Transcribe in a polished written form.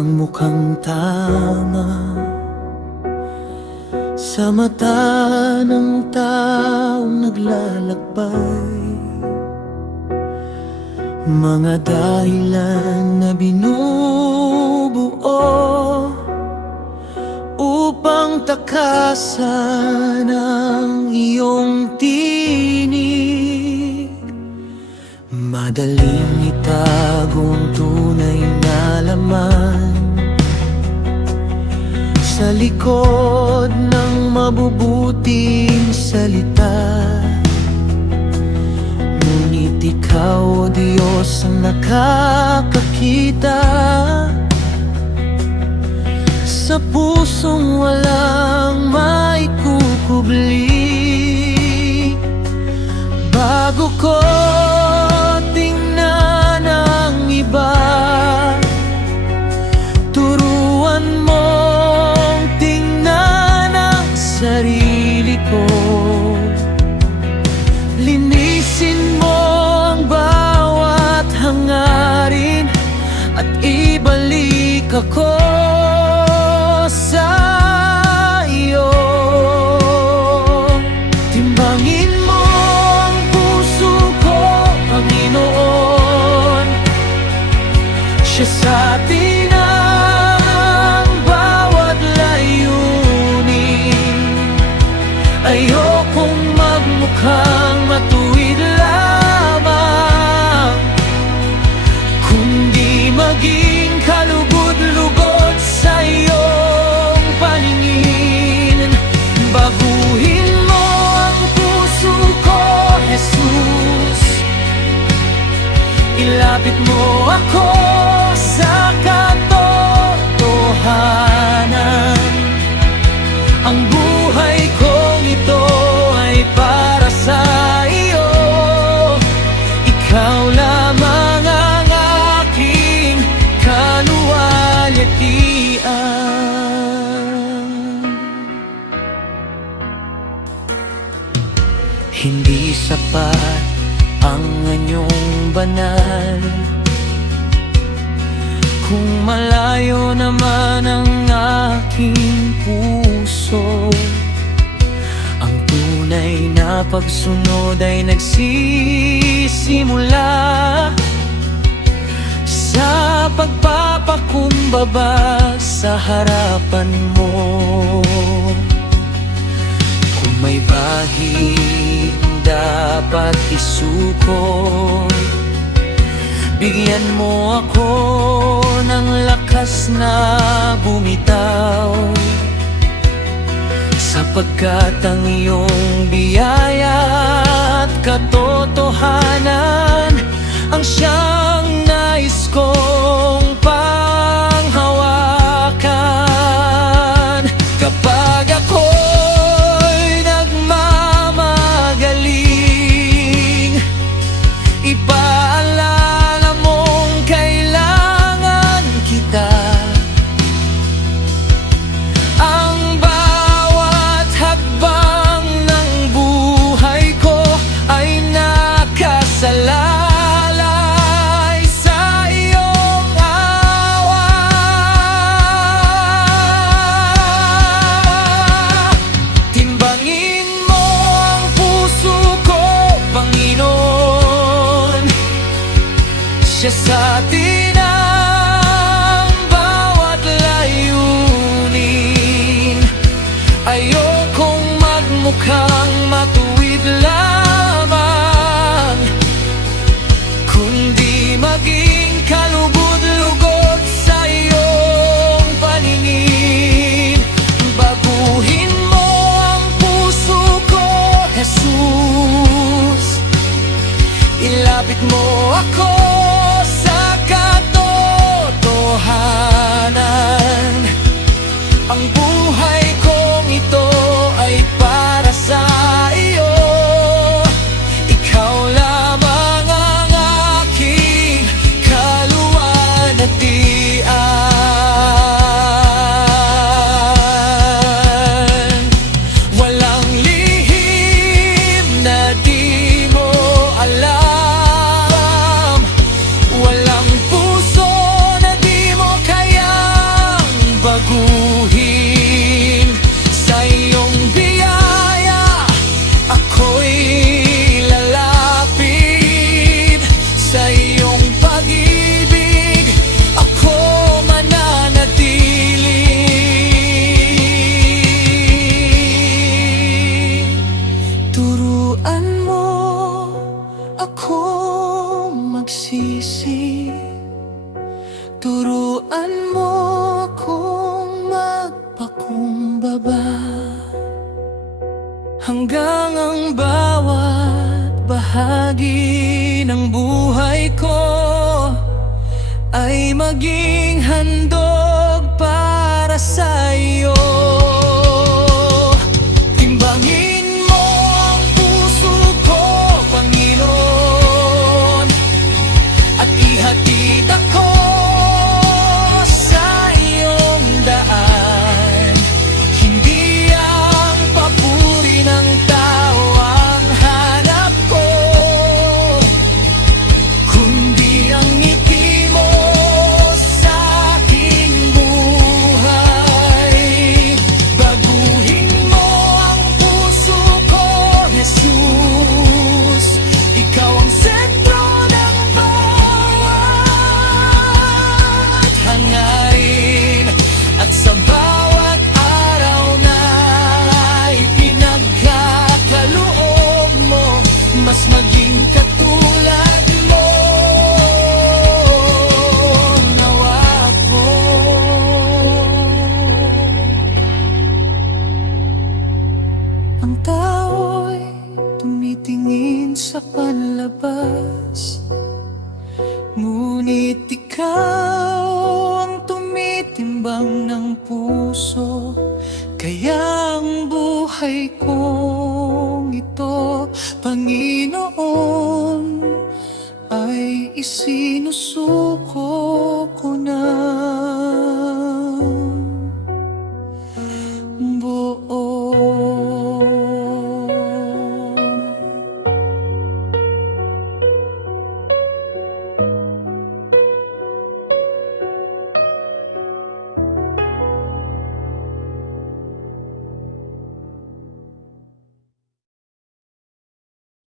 ang mukhang tama sa mata ng taong naglalakbay. Mga dahilan na binubuo upang takasan ang iyong tinig. Madaling itago ang tunay na laman sa likod ng mabubuting salita. Ngunit ikaw, O Diyos, ang nakakakita sa pusong walang maikukubli. Bago ko tingnan ang iba, turuan mong tingnan ang sarili ko. Linisin mo ang bawat hangarin at ibalik ako sa iyo. Timbangin mo ang puso ko, Panginoon. Siya sa atin ang bawat layunin. Ayokong magmukhang matuwid lamang, kundi maging kalugod-lugod sa iyong paningin. Baguhin mo ang puso ko, Jesus. Ilapit mo ako sa katotohanan. Ang buhay kong ito ay para sa iyo. Ikaw lamang ang aking kaluwalhatian. Hindi sapat ang anyong banal kung malayo naman ang aking puso. Ang tunay na pagsunod ay nagsisimula sa pagpapakumbaba sa harapan mo. Kung may bahid dapat isuko, bigyan mo ako ng lakas na bumitaw, sapagkat ang iyong biyaya at katotohanan ang siyang nais kong panghawakan. Kapag ako'y nagmamagaling, ipaalala mong kailangan kita. Ang bawat hakbang ng buhay ko ay nakasalalay sa iyong awa. Timbangin mo ang puso ko, Panginoon. Siya sa atin ang bawat layunin. Ayokong magmukhang matuwid lamang, kundi maging kalugod-lugod sa iyong paningin. Baguhin mo ang puso ko, Jesus. Ilapit mo ako sa Turuan mo akong magpakumbaba, hanggang ang bawat bahagi ng buhay ko ay maging handog para sa iyo. Timbangin mo ang puso ko, Panginoon, at ihatid ako sa iyong daan. Hindi ang papuri ng tao ang hanap ko, kundi ang ngiti mo sa aking buhay. Baguhin mo ang puso ko, Jesus. Ikaw ang sentro ng bawat hangarin, at sa bawat araw na ipinagkakaloob mo, mas maging katulad mo nawa ako. Ang tao'y tumitingin sa panlabas, ngunit ikaw ang tumitimbang ng puso. Kaya ang buhay kong ito, Panginoon, ay isinusuko ko na.